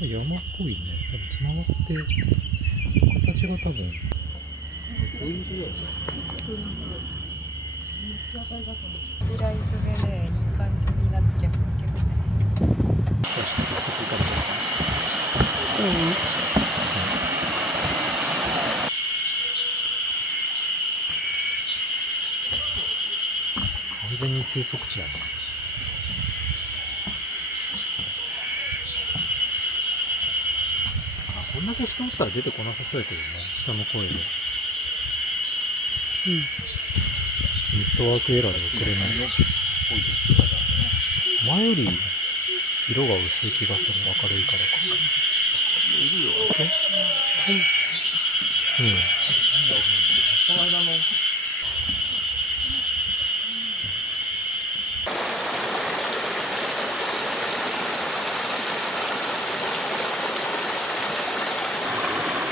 山っぽいね。多分つながって形が多分ライズでね、いい感じになっちゃうんだけどね。完全に生息地やね。こんだけ人おったら出てこなさそうやけどね、人の声で。ネットワークエラーで送れない。前より色が薄い気がする。明るいからか。いるよ。うん。この間の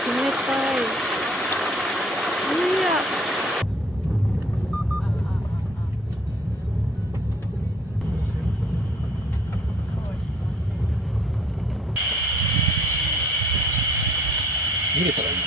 冷たい。いや。見れたらいいね。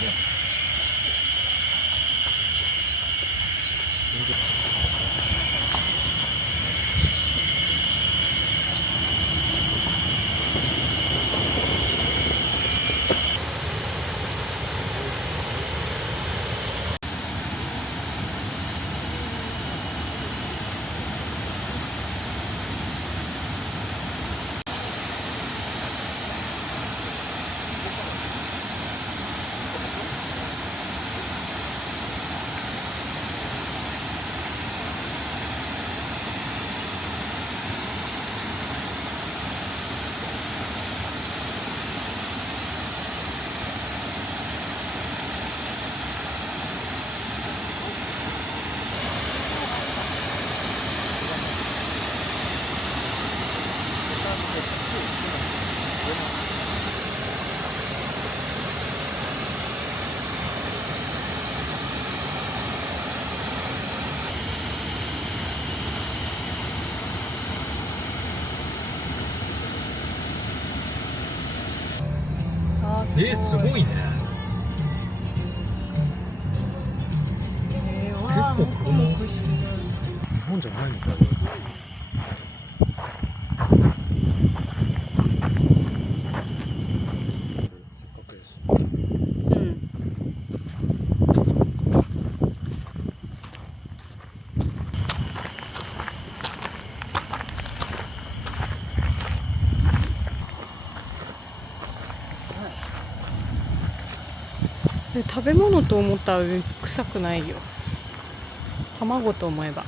全然すごいね。結構モコモコしてる。日本じゃないみたい。せっかくやし。食べ物と思ったら臭くないよ。卵と思えば。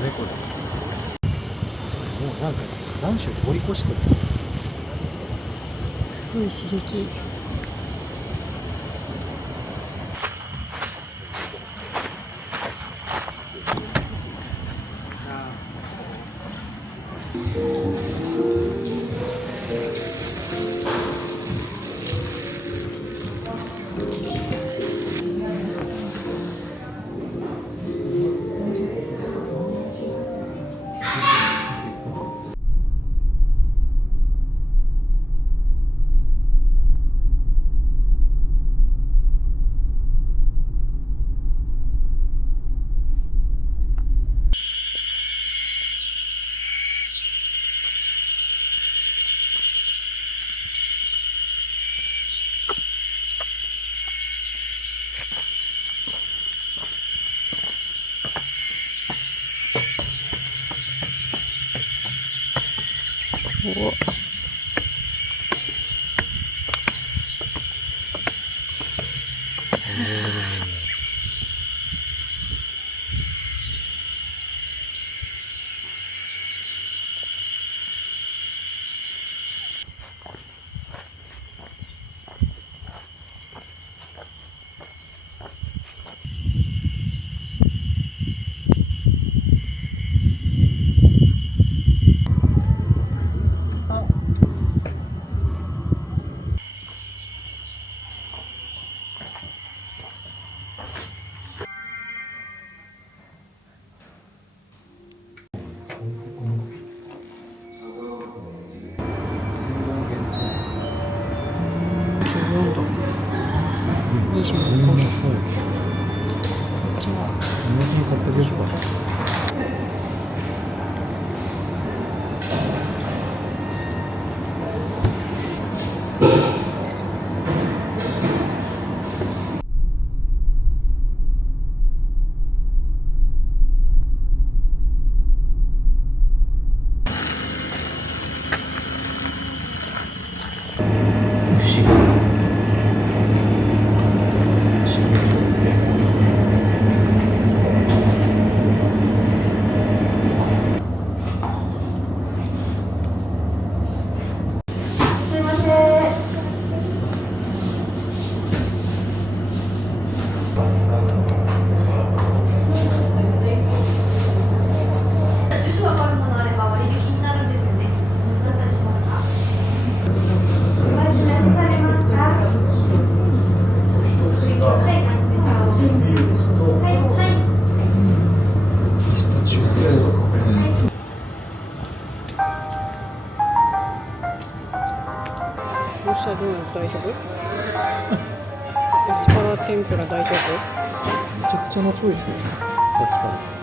ねこれ。もうなんか何種通り越してる。すごい刺激。お。リジムみんなこっそうでしょ。ちは友達に買ってあげようか。牛が住所わかるものあれば割引になるんですよね。お持ちだったりしますか？お待ち何されますか？はい、はい、ピスタチオです。どうしたどうなの大丈夫？アスパラ天ぷら大丈夫？めちゃくちゃなチョイスよ。さっきから。